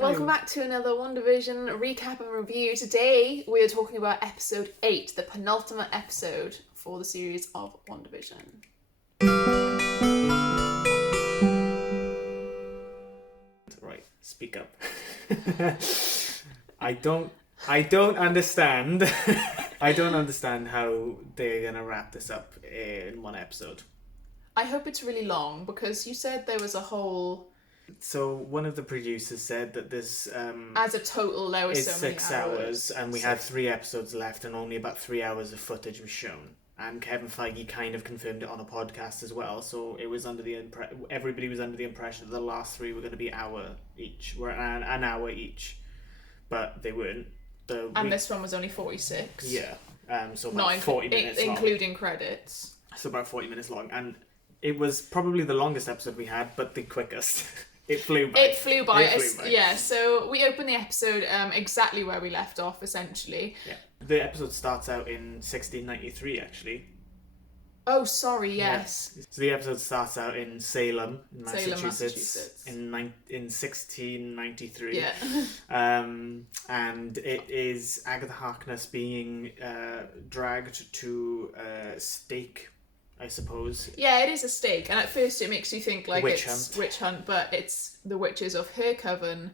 welcome back to another WandaVision recap and review. Today we are talking about episode 8, the penultimate episode for the series of WandaVision. Right, speak up. I don't understand. I don't understand how they're gonna wrap this up in one episode. I hope it's really long because you said there was a whole. So one of the producers said that this as a total there was is so many 6 hours, and we had 3 episodes left, and only about 3 hours of footage was shown. And Kevin Feige kind of confirmed it on a podcast as well. So it was under the everybody was under the impression that the last 3 were going to be hour each, were an hour each, but they weren't. This one was only 46. Yeah, so about 40 minutes long. Including credits. So about 40 minutes long, and it was probably the longest episode we had, but the quickest. It flew by. Yeah, so we open the episode exactly where we left off, essentially. Yeah. The episode starts out in 1693, actually. Oh, sorry, yes. Yeah. So the episode starts out in Salem, Massachusetts. In 1693. Yeah. And it is Agatha Harkness being dragged to a stake, I suppose. Yeah, it is a stake, and at first it makes you think like witch hunt, but it's the witches of her coven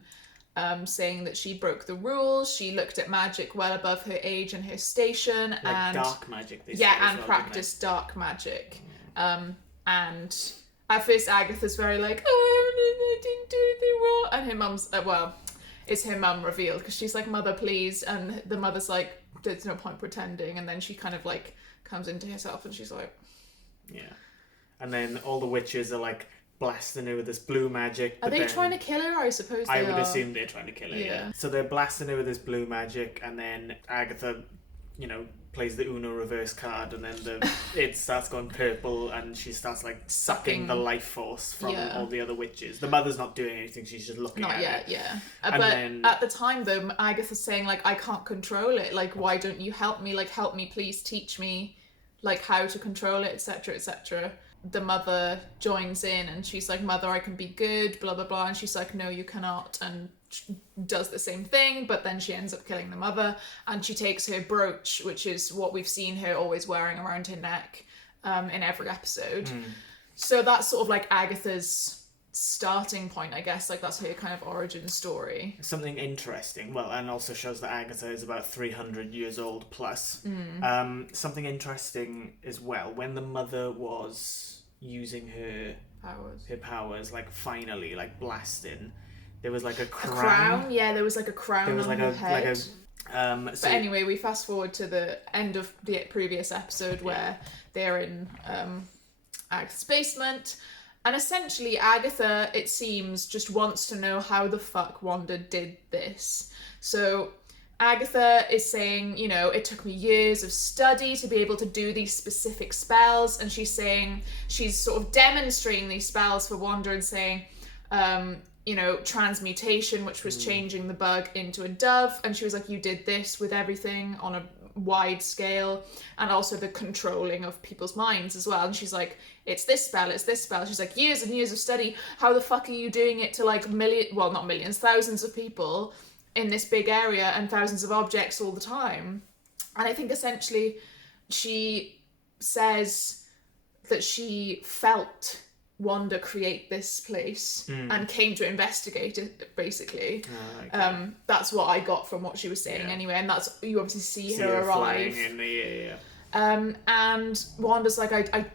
saying that she broke the rules, she looked at magic well above her age and her station, like and dark magic. and practiced dark magic. And at first Agatha's very like, oh, I didn't do anything wrong, and her mum's it's her mum revealed because she's like, mother, please, and the mother's like, there's no point pretending, and then she kind of like comes into herself and she's like. Yeah. And then all the witches are like blasting her with this blue magic. Are they trying to kill her? I suppose they are. I would assume they're trying to kill her, yeah. So they're blasting her with this blue magic, and then Agatha, plays the Uno reverse card, and then it starts going purple, and she starts like sucking the life force from all the other witches. The mother's not doing anything, she's just looking at it. Not yet, yeah. But then, at the time though, Agatha's saying like, I can't control it, like why don't you help me, like help me please, teach me like how to control it, etc., etc. The mother joins in and she's like, mother, I can be good, blah blah blah, and she's like, no, you cannot, and does the same thing, but then she ends up killing the mother, and she takes her brooch, which is what we've seen her always wearing around her neck in every episode. So that's sort of like Agatha's starting point, I guess, like that's her kind of origin story. Something interesting, and also shows that Agatha is about 300 years old plus. Something interesting as well, when the mother was using her powers, like finally like blasting, there was like a crown. Yeah, there was like a crown on her head. But anyway, we fast forward to the end of the previous episode where they're in Agatha's basement. And essentially, Agatha, it seems, just wants to know how the fuck Wanda did this. So Agatha is saying, it took me years of study to be able to do these specific spells. And she's saying, she's sort of demonstrating these spells for Wanda and saying, transmutation, which was changing the bug into a dove. And she was like, you did this with everything on a wide scale, and also the controlling of people's minds as well. And she's like, it's this spell. She's like, years and years of study. How the fuck are you doing it to like thousands of people in this big area and thousands of objects all the time? And I think essentially she says that she felt Wanda create this place and came to investigate it, basically. That's what I got from what she was saying anyway, and that's, you obviously see her arrive. And Wanda's like,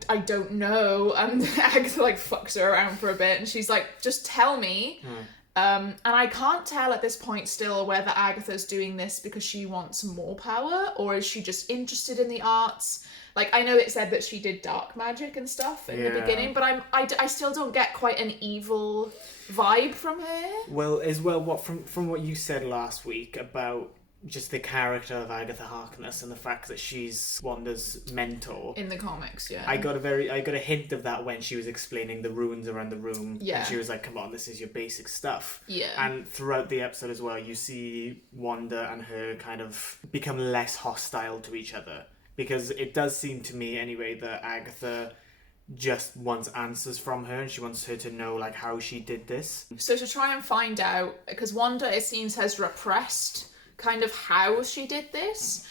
I don't know, and Agatha like fucks her around for a bit, and she's like, just tell me. And I can't tell at this point still whether Agatha's doing this because she wants more power, or is she just interested in the arts. Like, I know it said that she did dark magic and stuff in the beginning, but I still don't get quite an evil vibe from her. Well, as well, from what you said last week about just the character of Agatha Harkness and the fact that she's Wanda's mentor in the comics, I got a hint of that when she was explaining the runes around the room. And she was like, come on, this is your basic stuff. And throughout the episode as well, you see Wanda and her kind of become less hostile to each other, because it does seem to me anyway that Agatha just wants answers from her, and she wants her to know like how she did this. So to try and find out, because Wanda, it seems, has repressed kind of how she did this.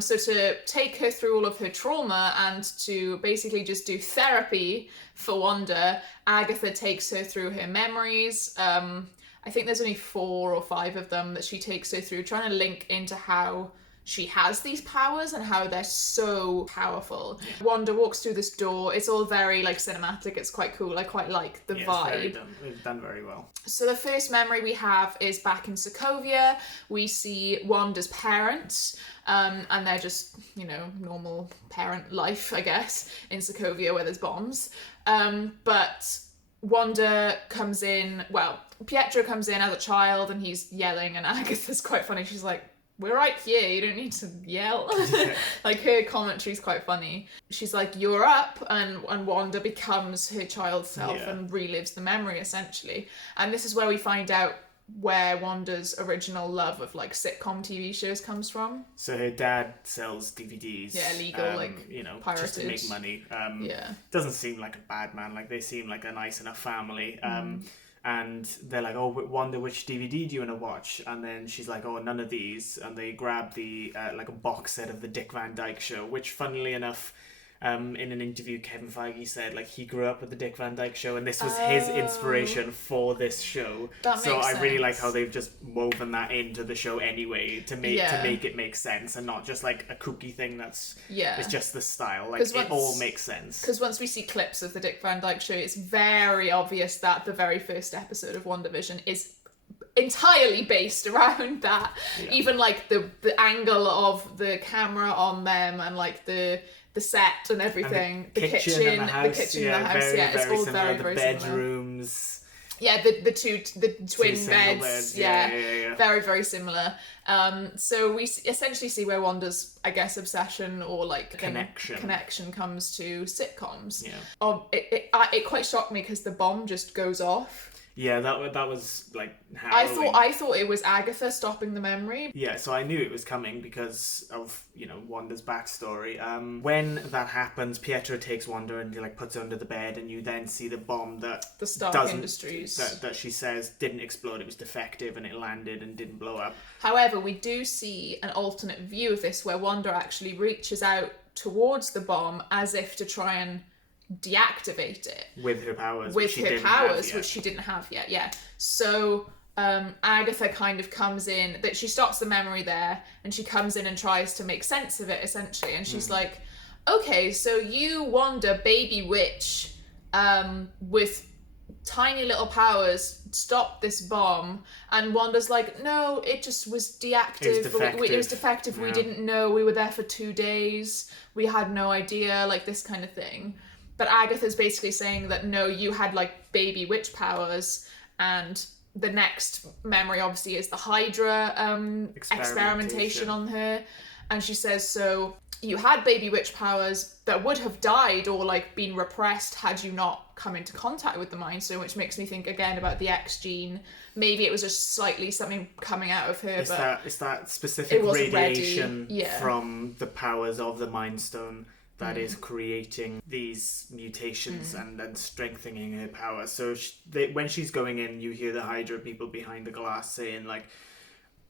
So to take her through all of her trauma and to basically just do therapy for Wanda, Agatha takes her through her memories. I think there's only 4 or 5 of them that she takes her through, trying to link into how she has these powers and how they're so powerful. Wanda walks through this door. It's all very like cinematic. It's quite cool. I quite like the vibe. It's done very well. So the first memory we have is back in Sokovia. We see Wanda's parents, and they're just, you know, normal parent life, I guess, in Sokovia where there's bombs. But Wanda comes in, well, Pietro comes in as a child and he's yelling, and Agatha's quite funny. She's like, we're right here, you don't need to yell. Like, her commentary's quite funny. She's like, you're up, and Wanda becomes her child self and relives the memory, essentially. And this is where we find out where Wanda's original love of, like, sitcom TV shows comes from. So her dad sells DVDs. Yeah, illegal, you know, pirated. just to make money. Doesn't seem like a bad man. Like, they seem like a nice enough family. And they're like, oh, Wanda, which DVD do you want to watch? And then she's like, oh, none of these. And they grab the, like a box set of the Dick Van Dyke Show, which funnily enough, in an interview, Kevin Feige said, like, he grew up with the Dick Van Dyke Show and this was his inspiration for this show. That makes sense. I really like how they've just woven that into the show anyway to make it make sense and not just like a kooky thing that's it's just the style. Like, it all makes sense. Because once we see clips of the Dick Van Dyke Show, it's very obvious that the very first episode of WandaVision is entirely based around that. Even like the angle of the camera on them and like the set and everything, and the kitchen and the house, very, it's all similar. very, very bedrooms. Yeah, the twin beds. Yeah. Very, very similar. So we essentially see where Wanda's, I guess, obsession or like connection comes to sitcoms. Yeah. It quite shocked me because the bomb just goes off. Yeah, that was like harrowing. I thought it was Agatha stopping the memory. Yeah, so I knew it was coming because of, you know, Wanda's backstory. When that happens, Pietro takes Wanda and he like puts her under the bed, and you then see the bomb that the Stark Industries that she says didn't explode. It was defective and it landed and didn't blow up. However, we do see an alternate view of this where Wanda actually reaches out towards the bomb as if to try and deactivate it with her powers, which she didn't have yet. So Agatha kind of comes in, that she stops the memory there, and she comes in and tries to make sense of it essentially, and she's like, okay, so you, Wanda, baby witch, with tiny little powers, stop this bomb. And Wanda's like, no, it just was deactive. It was defective. We didn't know. We were there for 2 days. We had no idea, like this kind of thing. But Agatha's basically saying that, no, you had, like, baby witch powers, and the next memory, obviously, is the Hydra experimentation on her. And she says, so you had baby witch powers that would have died or, like, been repressed had you not come into contact with the Mind Stone, which makes me think, again, about the X gene. Maybe it was just slightly something coming out of her, it's that specific radiation from the powers of the Mind Stone that is creating these mutations and strengthening her power. So when she's going in, you hear the Hydra people behind the glass saying, like,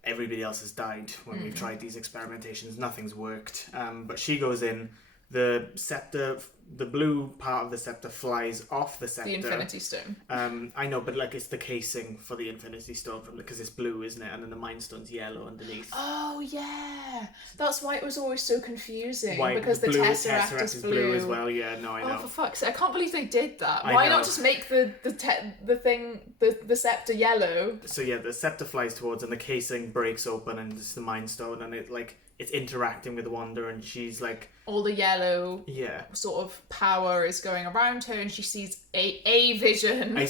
everybody else has died when we've tried these experimentations. Nothing's worked. But she goes in, the scepter, the blue part of the scepter flies off the scepter. The Infinity Stone. I know, but like it's the casing for the Infinity Stone because it's blue, isn't it? And then the Mind Stone's yellow underneath. Oh yeah, that's why it was always so confusing. Why, because the Tesseract is blue as well. Yeah, no, I know. Oh, for fuck's sake! I can't believe they did that. Why not just make the scepter yellow? So yeah, the scepter flies towards, and the casing breaks open, and it's the Mind Stone, and it's interacting with Wanda, and she's like, all the yellow sort of power is going around her, and she sees a vision, a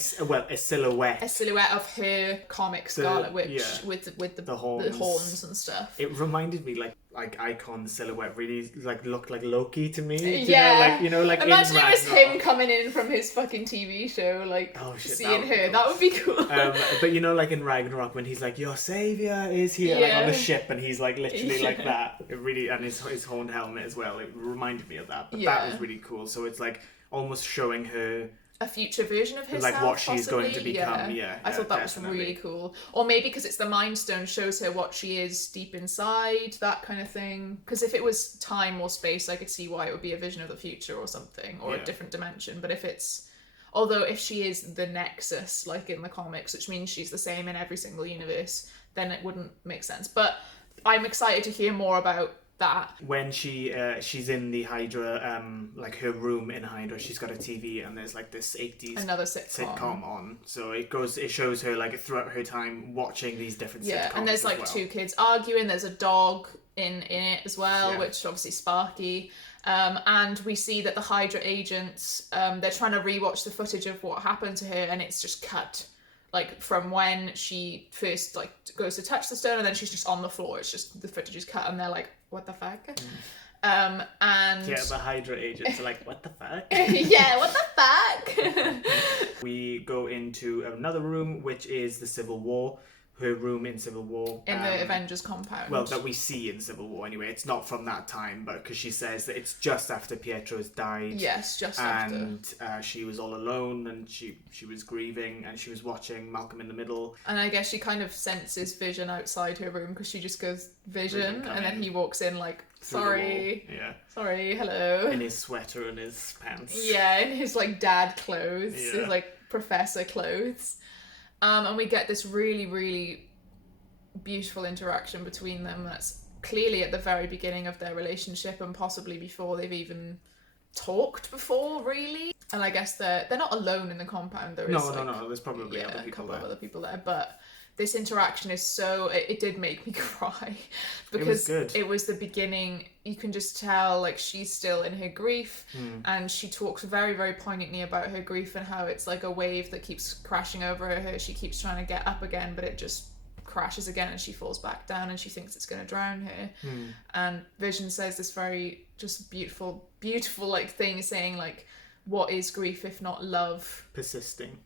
silhouette of her comic Scarlet Witch with the horns and stuff. It reminded me like Icon silhouette really like looked like Loki to me. Imagine it was him coming in from his fucking TV show, like seeing her. Cool. That would be cool. But like in Ragnarok when he's like, your savior is here, like on the ship, and he's like literally like that. It really, and his horned helmet as well. It reminded me of that. But that was really cool. So it's like almost showing her a future version of herself, like what she's possibly. going to become. I thought that definitely. was really cool. Or maybe because it's the Mind Stone, shows her what she is deep inside, that kind of thing. Because if it was time or space, I could see why it would be a vision of the future or something, or a different dimension. But if she is the Nexus, like in the comics, which means she's the same in every single universe, then it wouldn't make sense. But I'm excited to hear more about that. When she's in the Hydra, like her room in Hydra, she's got a TV and there's like this 80s another sitcom on. So it shows her like throughout her time watching these different sitcoms. And there's like two kids arguing. There's a dog in it as well, which obviously Sparky. And we see that the Hydra agents, they're trying to rewatch the footage of what happened to her, and it's just cut. Like from when she first like goes to touch the stone, and then she's just on the floor. It's just the footage is cut, and they're like, "What the fuck?" And the Hydra agents are like, "What the fuck?" Yeah, what the fuck? We go into another room, which is the Civil War. Her room in Civil War. In the Avengers compound. Well, that we see in Civil War anyway. It's not from that time, but because she says that it's just after Pietro's died. Yes, just after. And she was all alone, and she was grieving, and she was watching Malcolm in the Middle. And I guess she kind of senses Vision outside her room, because she just goes, Vision, and then he walks in like, sorry. Yeah. Sorry, hello. In his sweater and his pants. Yeah, in his like dad clothes, his like professor clothes. And we get this really, really beautiful interaction between them that's clearly at the very beginning of their relationship, and possibly before they've even talked before, really. And I guess they're not alone in the compound. There is no, there's probably other people a couple there. of other people there, but this interaction is so... It did make me cry, because it was the beginning. You can just tell, like, she's still in her grief, and she talks very, very poignantly about her grief and how it's like a wave that keeps crashing over her. She keeps trying to get up again, but it just crashes again, and she falls back down, and she thinks it's going to drown her. And Vision says this very just beautiful, beautiful like thing, saying like, what is grief if not love? Persisting,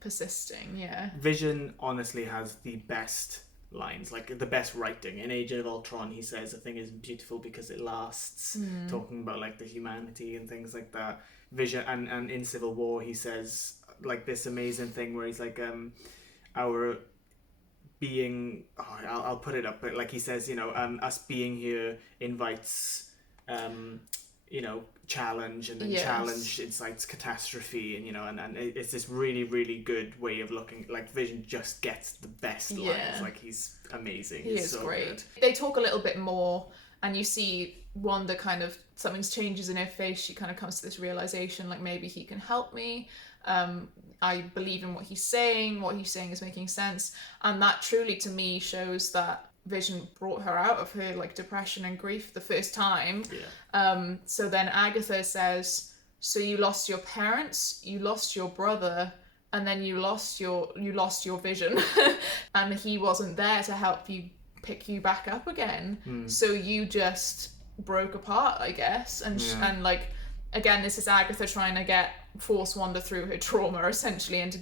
yeah. Vision honestly has the best lines, like the best writing. In Age of Ultron, he says a thing is beautiful because it lasts, talking about like the humanity and things like that. Vision, and in Civil War, he says like this amazing thing where he's like, our being, I'll put it up, but like he says, us being here invites, challenge, and then challenge incites catastrophe, and it's this really, really good way of looking. Like Vision just gets the best lines. Like he's amazing. He's so great. Good. They talk a little bit more, and you see Wanda kind of, something changes in her face. She kind of comes to this realization, like, maybe he can help me. I believe in what he's saying. What he's saying is making sense, and that truly, to me, shows that Vision brought her out of her like depression and grief the first time. So then Agatha says, so you lost your parents, you lost your brother, and then you lost your Vision, and he wasn't there to help you pick you back up again. So you just broke apart, I guess. And like, again, this is Agatha trying to force Wanda through her trauma, essentially, and to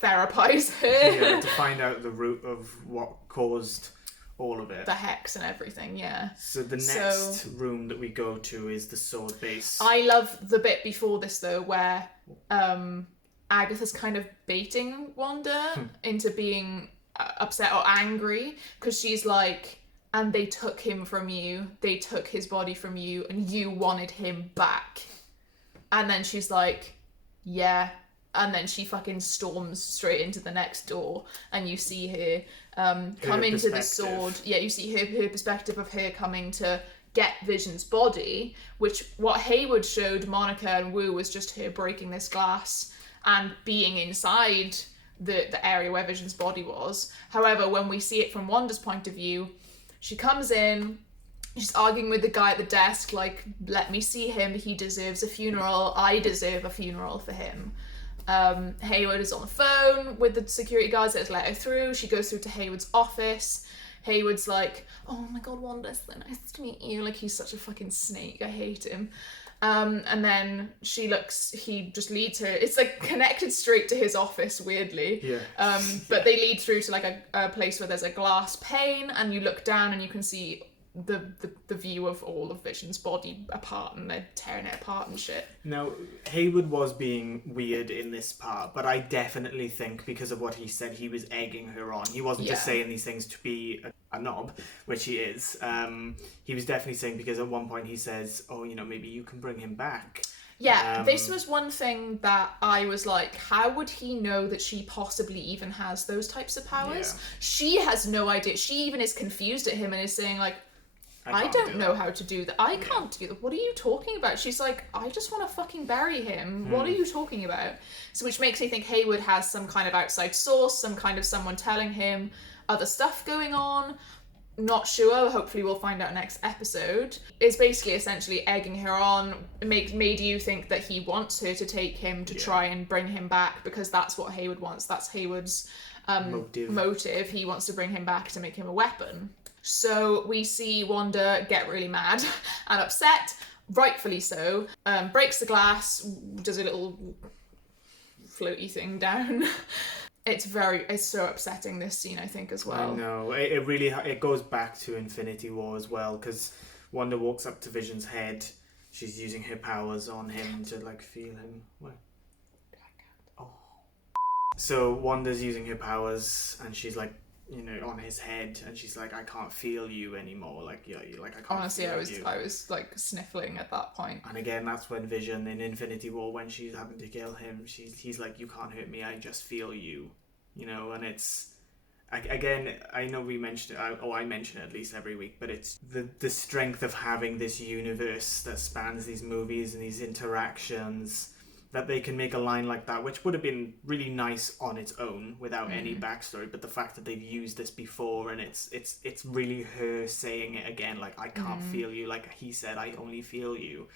therapize her. To find out the root of what caused all of it. The hex and everything, So the next room that we go to is the sword base. I love the bit before this, though, where Agatha's kind of baiting Wanda into being upset or angry, because she's like, and they took him from you, they took his body from you, and you wanted him back. And then she's like, yeah. And then she fucking storms straight into the next door, and you see her come into the sword. Yeah, you see her perspective of her coming to get Vision's body, which what Hayward showed Monica and Wu was just her breaking this glass and being inside the area where Vision's body was. However, when we see it from Wanda's point of view, she comes in, she's arguing with the guy at the desk, like, let me see him, he deserves a funeral, I deserve a funeral for him. Hayward is on the phone with the security guards that has let her through. She goes through to Hayward's office. Hayward's like, oh my god, Wanda, so nice to meet you. Like, he's such a fucking snake, I hate him. And then he just leads her. It's like connected straight to his office, weirdly. But they lead through to like a place where there's a glass pane, and you look down and you can see the view of all of Vision's body apart, and they're tearing it apart and shit. Now, Hayward was being weird in this part, but I definitely think because of what he said, he was egging her on. He wasn't just saying these things to be a knob, which he is. He was definitely saying, because at one point he says, oh, you know, maybe you can bring him back. Yeah, this was one thing that I was like, how would he know that she possibly even has those types of powers? Yeah. She has no idea. She even is confused at him and is saying like, I don't know how to do that. I can't do that. What are you talking about? She's like, I just want to fucking bury him. What are you talking about? So which makes me think Hayward has some kind of outside source, some kind of someone telling him other stuff going on. Not sure. Hopefully we'll find out next episode. Is basically essentially egging her on, made you think that he wants her to take him to try and bring him back, because that's what Hayward wants. That's Hayward's motive. He wants to bring him back to make him a weapon. So we see Wanda get really mad and upset, rightfully so. Breaks the glass, does a little floaty thing down. It's so upsetting, this scene, I think, as well. I know. It really it goes back to Infinity War as well, because Wanda walks up to Vision's head. She's using her powers on him to like feel him. What? Oh. So Wanda's using her powers, and she's like, you know, on his head, and she's like, I can't feel you anymore. Like, yeah, you like I can't. Honestly, feel I was like sniffling at that point. And again, that's when Vision in Infinity War, when she's having to kill him, he's like, you can't hurt me. I just feel you. You know, and it's again, I know we mentioned it, I mention it at least every week, but it's the strength of having this universe that spans these movies and these interactions, that they can make a line like that, which would have been really nice on its own without any backstory, but the fact that they've used this before, and it's really her saying it again, like, I can't feel you, like he said, I only feel you.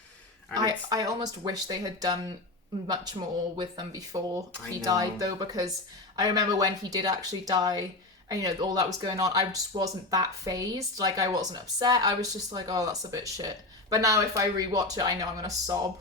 And I almost wish they had done much more with them before he died, though, because I remember when he did actually die, and you know, all that was going on, I just wasn't that phased. Like, I wasn't upset. I was just like, oh, that's a bit shit. But now if I rewatch it, I know I'm gonna sob.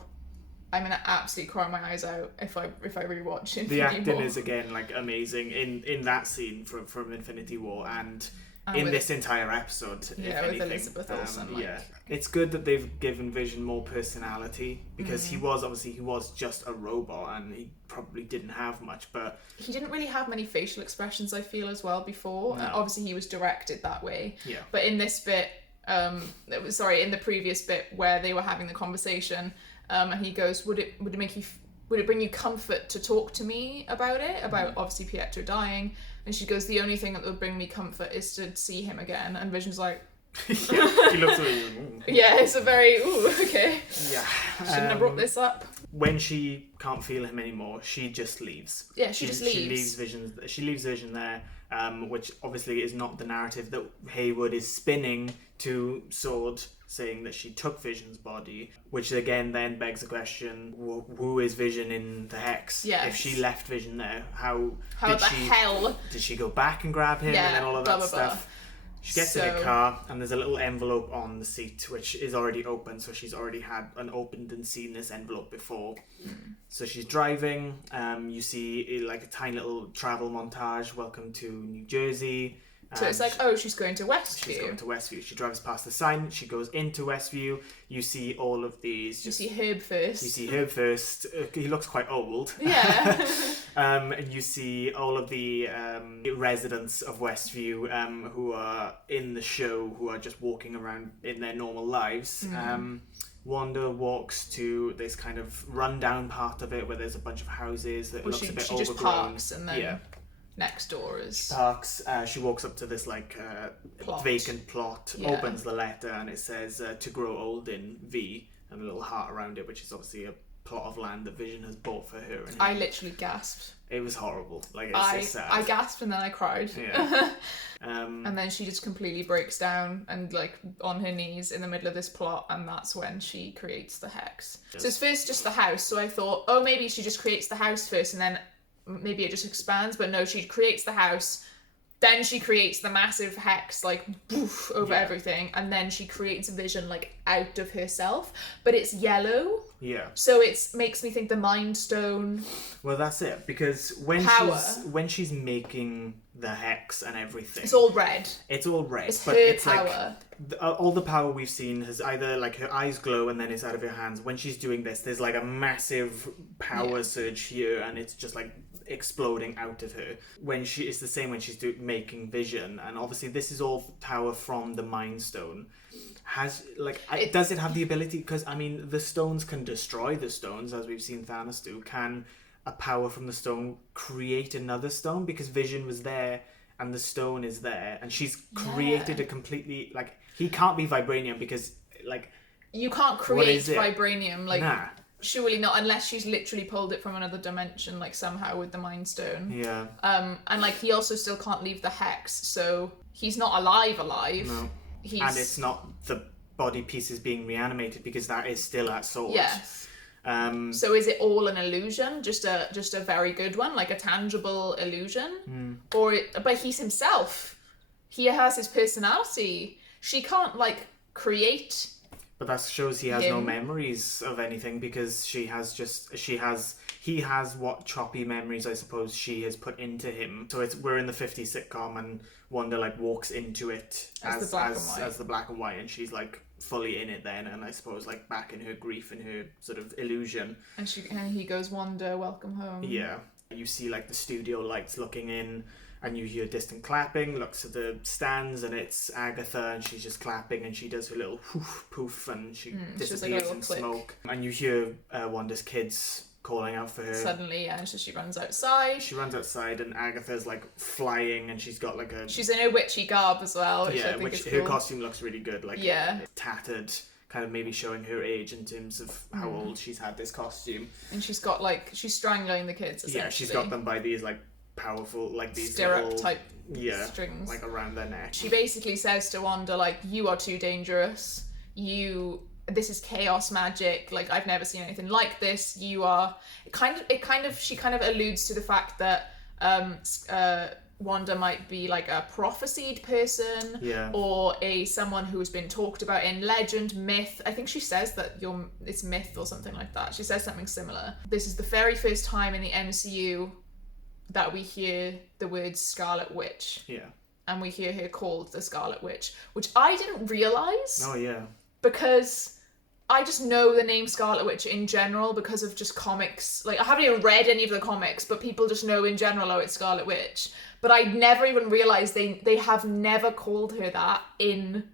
I'm gonna absolutely cry my eyes out if I rewatch it. The acting is again like amazing in that scene from Infinity War, and in this entire episode. Yeah, with Elizabeth Olsen. Yeah, it's good that they've given Vision more personality, because he was just a robot, and he probably didn't have much, but he didn't really have many facial expressions, I feel, as well before. No. Obviously he was directed that way. Yeah. But in this bit, in the previous bit where they were having the conversation, and he goes, would it bring you comfort to talk to me about it? About obviously Pietro dying. And she goes, the only thing that would bring me comfort is to see him again. And Vision's like, yeah, he looks at you. Yeah, it's a very, okay. Yeah. Shouldn't have brought this up. When she can't feel him anymore, she just leaves. Yeah, she just leaves. She leaves Vision there, which obviously is not the narrative that Hayward is spinning to SWORD, saying that she took Vision's body, which again then begs the question, who is Vision in the Hex? Yes. If she left Vision there, how hell did she go back and grab him, and then all of that stuff? She gets in a car, and there's a little envelope on the seat, which is already open, so she's already had opened and seen this envelope before. So she's driving, you see like a tiny little travel montage, welcome to New Jersey. So it's like, oh, she's going to Westview. She's going to Westview. She drives past the sign. She goes into Westview. You see all of these. You see Herb first. He looks quite old. Yeah. And you see all of the residents of Westview who are in the show, who are just walking around in their normal lives. Wanda walks to this kind of rundown part of it where there's a bunch of houses that looks a bit overgrown. She just parks, and then next door is... Parks. She walks up to this like vacant plot, opens the letter, and it says to grow old in V, and a little heart around it, which is obviously a plot of land that Vision has bought for her. And I literally gasped. It was horrible. Like, it's so sad. I gasped and then I cried. Yeah. And then she just completely breaks down and like on her knees in the middle of this plot, and that's when she creates the hex. So it's first just the house. So I thought, oh, maybe she just creates the house first and then maybe it just expands, but no, she creates the house, then she creates the massive hex, like, boof, over everything, and then she creates a Vision, like, out of herself, but it's yellow. Yeah. So it makes me think the Mind Stone. Well, that's it, because when she's making the hex and everything, it's all red. It's all red. It's but her it's power. Like all the power we've seen has either like her eyes glow and then it's out of her hands. When she's doing this, there's like a massive power surge here, and it's just like exploding out of her. It's the same when she's making vision, and obviously this is all power from the Mind Stone. Does it have the ability? Because I mean, the stones can destroy the stones, as we've seen Thanos do. Can a power from the stone create another stone? Because Vision was there and the stone is there, and she's created a completely like, he can't be vibranium because like, you can't create vibranium, like nah. Surely not, unless she's literally pulled it from another dimension, like somehow with the Mind Stone. Yeah. And like he also still can't leave the hex, so he's not alive. No. And it's not the body pieces being reanimated, because that is still at source. Yes. So is it all an illusion? Just a very good one, like a tangible illusion? But he's himself. He has his personality. She can't like create. But that shows he has no memories of anything, because he has what choppy memories I suppose she has put into him. So we're in the 50s sitcom, and Wanda like walks into it as the black and white, and she's like fully in it then, and I suppose like back in her grief and her sort of illusion. And he goes, "Wanda, welcome home." Yeah, you see like the studio lights looking in, and you hear distant clapping. Looks at the stands, and it's Agatha, and she's just clapping, and she does her little poof poof, and she disappears in smoke. And you hear Wanda's kids calling out for her. Suddenly, yeah, so she runs outside. And Agatha's like flying, and she's got like she's in her witchy garb as well, which I think which is her cool. costume looks really good. Like tattered, kind of maybe showing her age in terms of how old she's had this costume. And she's got like, she's strangling the kids essentially. Yeah, she's got them by these like powerful, like these stirrup little, type strings, like around their neck. She basically says to Wanda, like, you are too dangerous. This is chaos magic. Like, I've never seen anything like this. You are she kind of alludes to the fact that Wanda might be like a prophesied person, or someone who has been talked about in legend, myth. I think she says that it's myth or something like that. She says something similar. This is the very first time in the MCU that we hear the word Scarlet Witch. Yeah. And we hear her called the Scarlet Witch, which I didn't realise. Oh, yeah. Because I just know the name Scarlet Witch in general because of just comics. Like, I haven't even read any of the comics, but people just know in general, oh, it's Scarlet Witch. But I never even realised they have never called her that in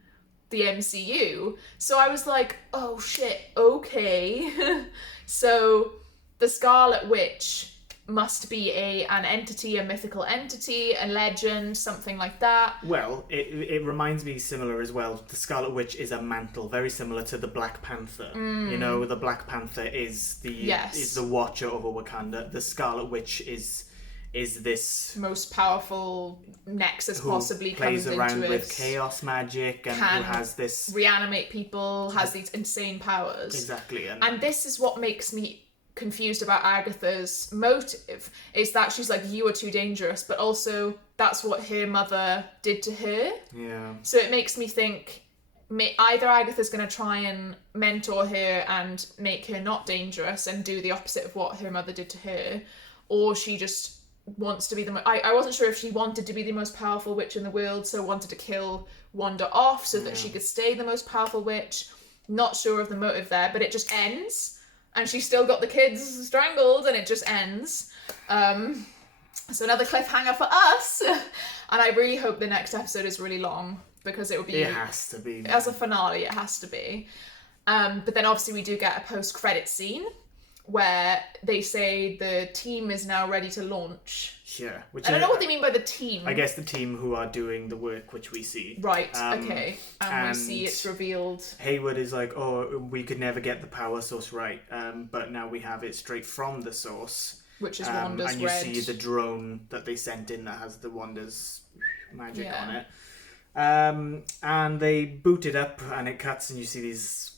the MCU. So I was like, oh shit, okay. So the Scarlet Witch must be an entity, a mythical entity, a legend, something like that. Well, it reminds me similar as well. The Scarlet Witch is a mantle, very similar to the Black Panther. You know, the Black Panther is the watcher over Wakanda. The Scarlet Witch is this most powerful nexus possibly plays comes around into with chaos magic, and who has this reanimate people, has these insane powers. Exactly, and this is what makes me confused about Agatha's motive, is that she's like, you are too dangerous, but also that's what her mother did to her. Yeah. So it makes me think either Agatha's going to try and mentor her and make her not dangerous and do the opposite of what her mother did to her, or she just wants to be I wasn't sure if she wanted to be the most powerful witch in the world, so wanted to kill Wanda off so that she could stay the most powerful witch. Not sure of the motive there, but it just ends. And she's still got the kids strangled, and it just ends. So another cliffhanger for us. And I really hope the next episode is really long, because it will be... It has to be. As a finale, it has to be. But then obviously we do get a post-credit scene where they say the team is now ready to launch. Yeah. I don't know what they mean by the team. I guess the team who are doing the work, which we see. Right, okay. And we see it's revealed. Hayward is like, oh, we could never get the power source right, but now we have it straight from the source. Which is Wanda's and you red. see the drone that they sent in that has the Wanda's magic on it. And they boot it up, and it cuts, and you see these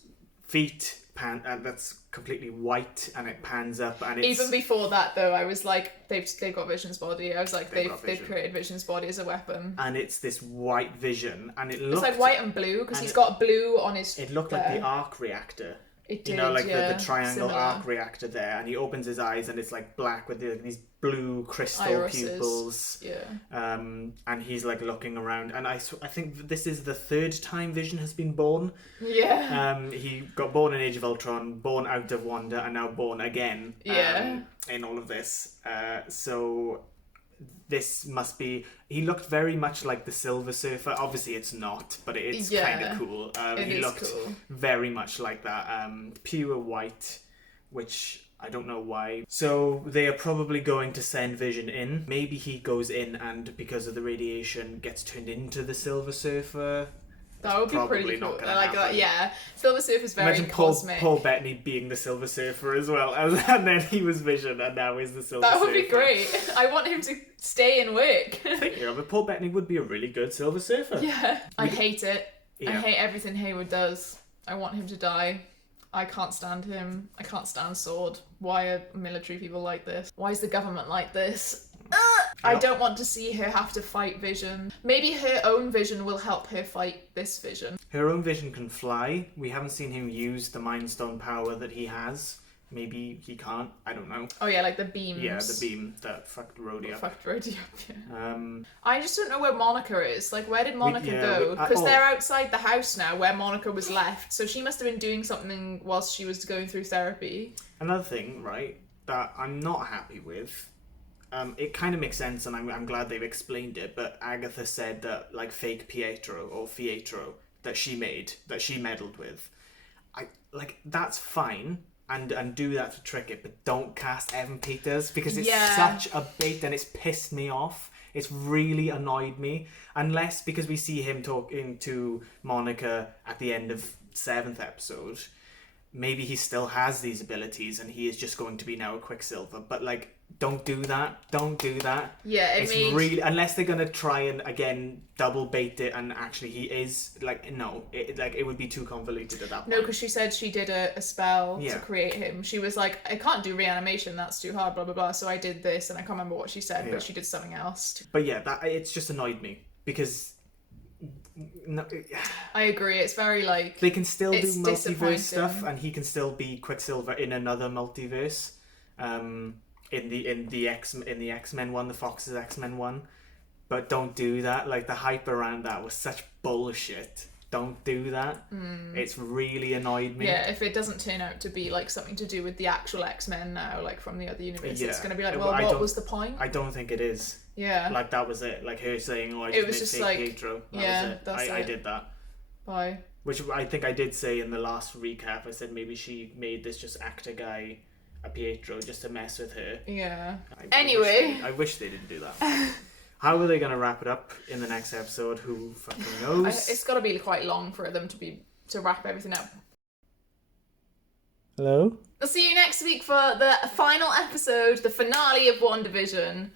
feet that's completely white, and it pans up, and it's... Even before that, though, I was like, they've got Vision's body. I was like, they've created Vision's body as a weapon. And it's this white Vision, and it looks... It's like white and blue, because he's got blue on his... It looked like the arc reactor It You know, did, like yeah, the triangle similar. arc reactor there, and he opens his eyes and it's like black with these blue crystal Irises. pupils. Yeah. And he's like looking around, and I think this is the third time Vision has been born. Yeah. He got born in Age of Ultron, born out of Wanda, and now born again. Yeah. In all of this, so this must be. He looked very much like the Silver Surfer. Obviously, it's not, but it's kind of cool. He looked cool. very much like that. Pure white, which I don't know why. So they are probably going to send Vision in. Maybe he goes in and because of the radiation gets turned into the Silver Surfer. That would be Probably pretty not cool. gonna Like that, happen. yeah. Silver Surfer's very Imagine cosmic. Paul Bettany being the Silver Surfer as well, and then he was Vision, and now he's the Silver Surfer. That would be great. I want him to stay and work. Thinking of it, Paul Bettany would be a really good Silver Surfer. Yeah. I hate it. Yeah. I hate everything Hayward does. I want him to die. I can't stand him. I can't stand Sword. Why are military people like this? Why is the government like this? I don't want to see her have to fight Vision. Maybe her own Vision will help her fight this Vision. Her own Vision can fly. We haven't seen him use the Mind Stone power that he has. Maybe he can't. I don't know. Oh yeah, like the beams. Yeah, the beam that fucked Rhodey up. Fucked Rhodey up, yeah. I just don't know where Monica is. Like, where did Monica go? Because they're outside the house now where Monica was left. So she must have been doing something whilst she was going through therapy. Another thing, right, that I'm not happy with. It kind of makes sense, and I'm glad they've explained it. But Agatha said that like fake Pietro or Fietro that she made, that she meddled with. That's fine. And do that to trick it, but don't cast Evan Peters because it's such a bait and it's pissed me off. It's really annoyed me. Unless because we see him talking to Monica at the end of 7th episode, maybe he still has these abilities and he is just going to be now a Quicksilver. But like, don't do that. Don't do that. Yeah, really unless they're gonna try and again double bait it and actually he is like no, it would be too convoluted at that point. No, because she said she did a spell to create him. She was like, I can't do reanimation. That's too hard. Blah blah blah. So I did this, and I can't remember what she said, but she did something else. But yeah, it's just annoyed me because. No, I agree. It's very like they can still do multiverse stuff, and he can still be Quicksilver in another multiverse. In the X-Men one, the Fox's X-Men one, but don't do that. Like the hype around that was such bullshit. Don't do that. It's really annoyed me. Yeah, if it doesn't turn out to be like something to do with the actual X-Men now, like from the other universe, it's going to be like, well, what was the point? I don't think it is. Yeah. Like that was it. Like her saying, "Oh, it was just like Pietro." That was it. That's I did that. Bye. Which I think I did say in the last recap. I said maybe she made this just actor guy a Pietro just to mess with her. Yeah. I wish they didn't do that. How are they going to wrap it up in the next episode? Who fucking knows? It's got to be quite long for them to wrap everything up. Hello? I'll see you next week for the final episode, the finale of WandaVision.